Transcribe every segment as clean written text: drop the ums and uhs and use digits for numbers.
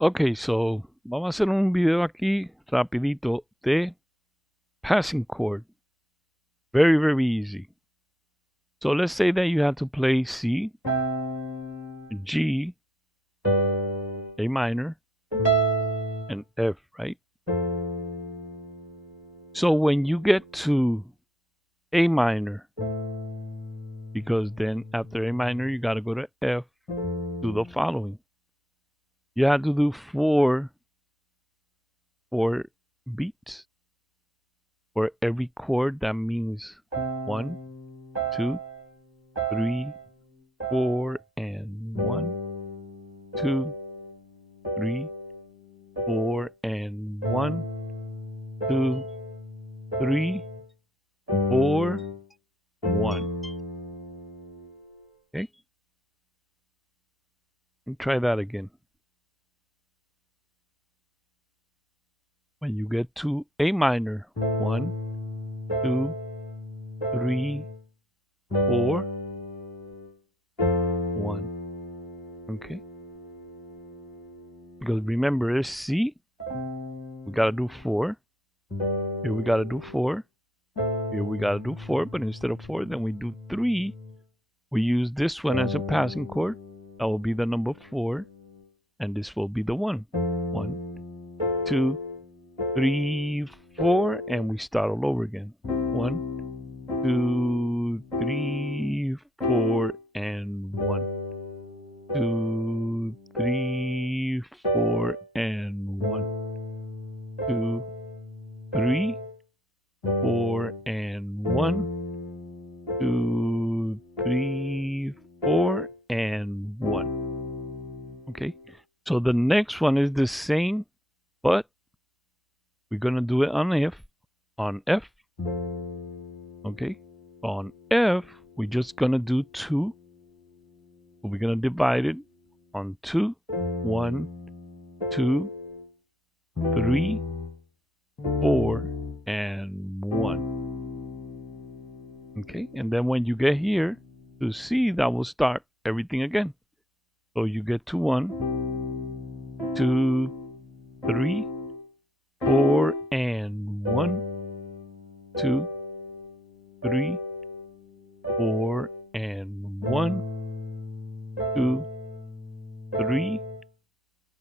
Ok, so vamos a hacer un video aquí rapidito de passing chord. Very, very easy. So let's say that you have to play C, G, A minor, and F, right? So when you get to A minor, because then after A minor you got to go to F, do the following. You have to do four beats for every chord. That means 1, 2, 3, 4, and 1, 2, 3, 4, and 1, 2, 3, 4, 1. Okay? And try that again. When you get to A minor, 1, 2, 3, 4, 1. Okay? Because remember, it's C. We gotta do 4. Here we gotta do 4. Here we gotta do 4, but instead of 4, then we do 3. We use this one as a passing chord. That will be the number 4, and this will be the 1. 1, 2, 3, 4, and we start all over again. 1, 2, 3, 4, and 1, 2, 3, 4, and 1, 2, 3, 4, and 1, 2, 3, 4, and 1. Okay, so the next one is the same, but we're gonna do it on F. Okay, on F, we're just gonna do 2. We're gonna divide it on 2. 1, 2, 3, 4, and 1. Okay, and then when you get here to C, that will start everything again. So you get to 1, 2, 3, 4, and 1, 2, 3, 4, and 1, 2, 3,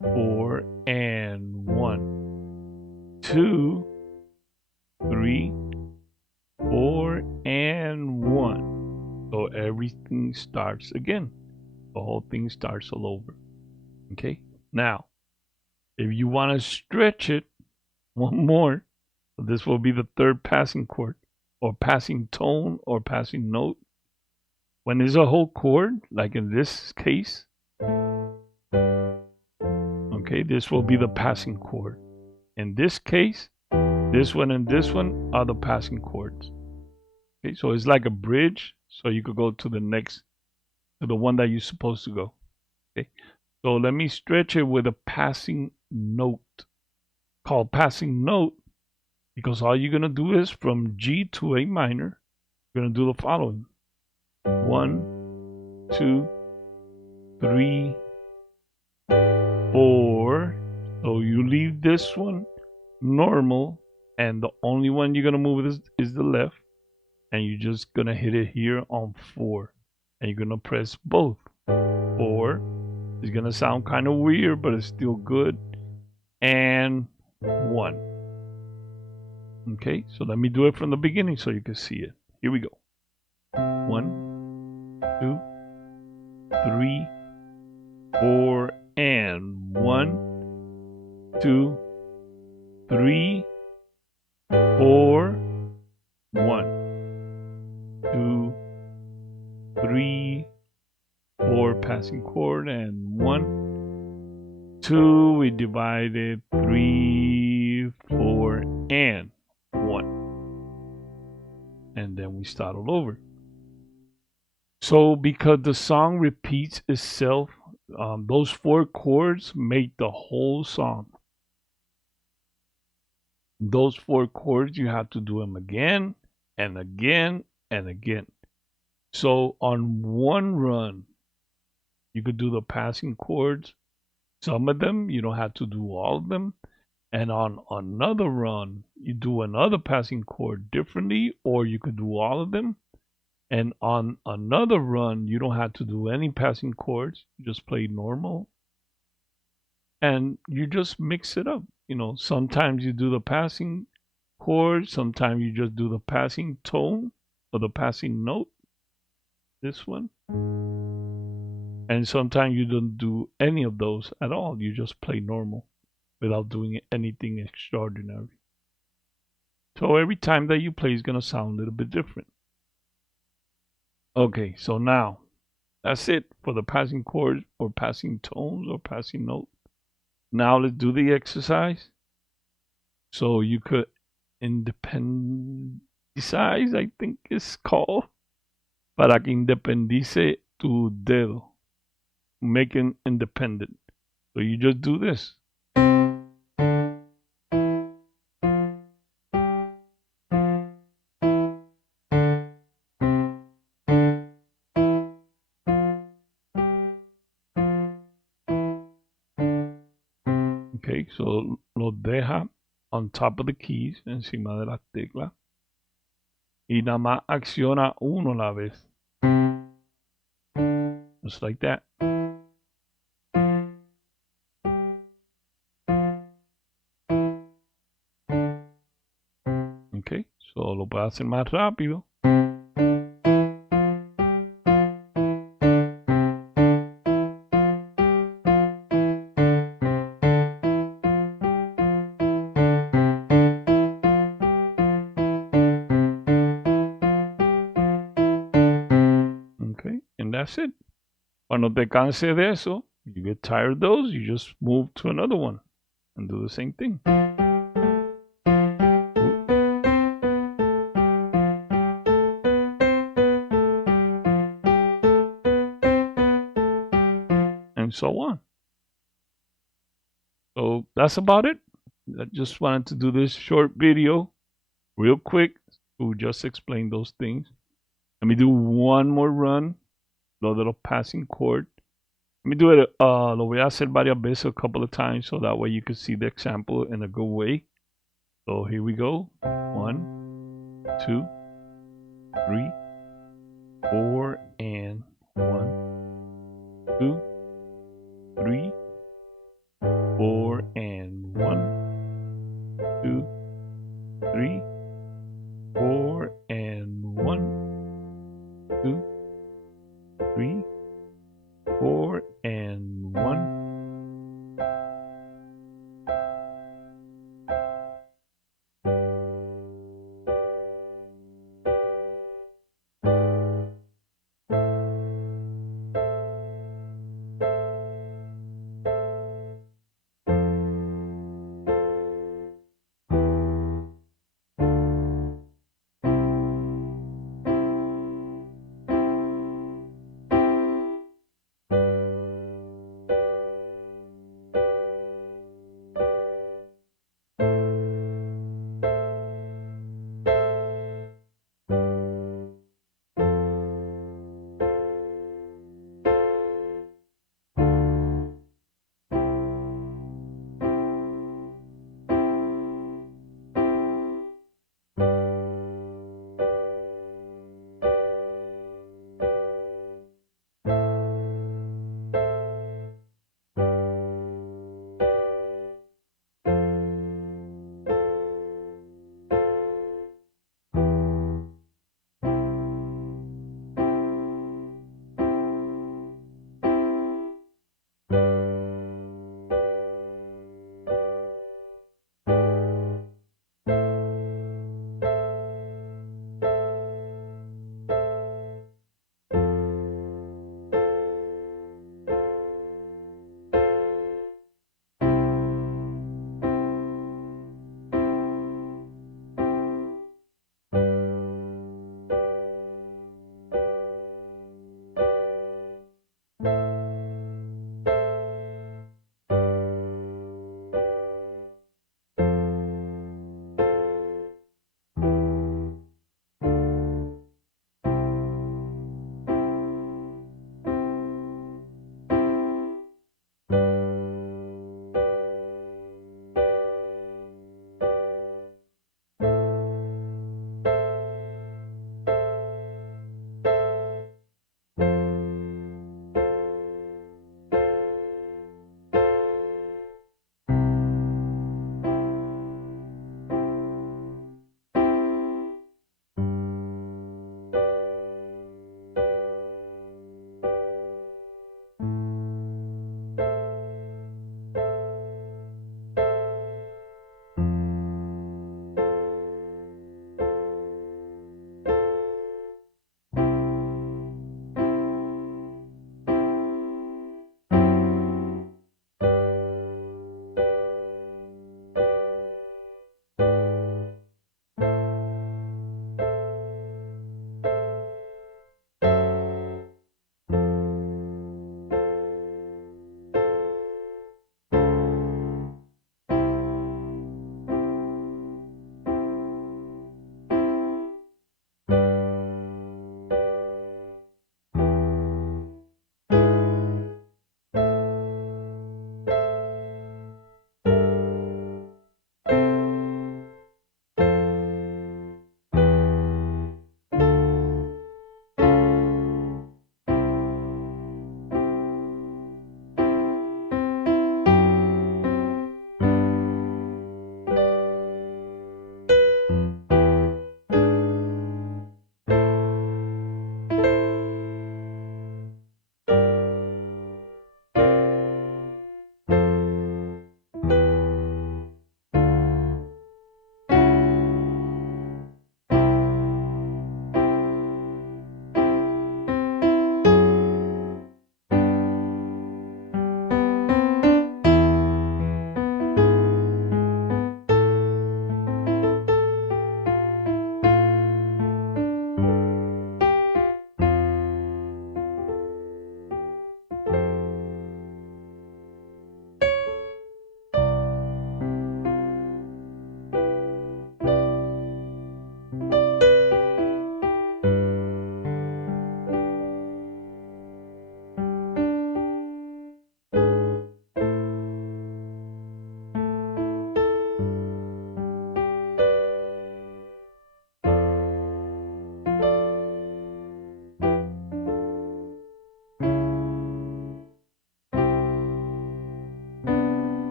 4, and 1, 2, 3, 4, and 1. So everything starts again. The whole thing starts all over. Okay? Now, if you want to stretch it one more, this will be the third passing chord, or passing tone, or passing note. When there's a whole chord, like in this case, okay, this will be the passing chord. In this case, this one and this one are the passing chords. Okay, so it's like a bridge, so you could go to the next, to the one that you're supposed to go. Okay, so let me stretch it with a passing note, called passing note, because all you're gonna do is from G to A minor, you're gonna do the following: 1, 2, 3, 4. So you leave this one normal, and the only one you're gonna move is the left, and you're just gonna hit it here on 4, and you're gonna press both. 4. It's gonna sound kind of weird, but it's still good. And 1. Okay, so let me do it from the beginning so you can see it. Here we go. 1, 2, 3, 4, and 1, 2, 3, 4, 1, 2, 3, 4, passing chord, and 1, 2, we divided 3, 4, and 1. And then we start all over. So because the song repeats itself, those 4 chords make the whole song. Those 4 chords, you have to do them again and again and again. So on one run, you could do the passing chords some of them. You don't have to do all of them. And on another run, you do another passing chord differently, or you could do all of them. And on another run, you don't have to do any passing chords. You just play normal. And you just mix it up. Sometimes you do the passing chord, sometimes you just do the passing tone or the passing note, this one. And sometimes you don't do any of those at all. You just play normal without doing anything extraordinary. So every time that you play is going to sound a little bit different. Okay, so now that's it for the passing chords or passing tones or passing notes. Now let's do the exercise. So you could independize, I think it's called, para que independice tu dedo, make it independent. So you just do this. Okay, so lo deja on top of the keys, encima de la tecla. Y nada más acciona uno a la vez. Just like that. Okay, so lo puedo hacer más rápido. Okay, and that's it. Cuando te canse de eso, you get tired of those, you just move to another one and do the same thing. And so on. So that's about it. I just wanted to do this short video real quick to just explain those things. Let me do one more run, the little passing chord. Let me do it, lo voy a hacer varias veces, a couple of times, so that way you can see the example in a good way. So here we go. 1, 2, 3, 4, and 1, 2, 3, 4, and 1, 2, 3, 4, and 1, 2, 3, 4, and 1.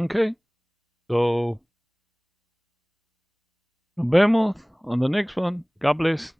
Okay, so nos vemos on the next one. God bless.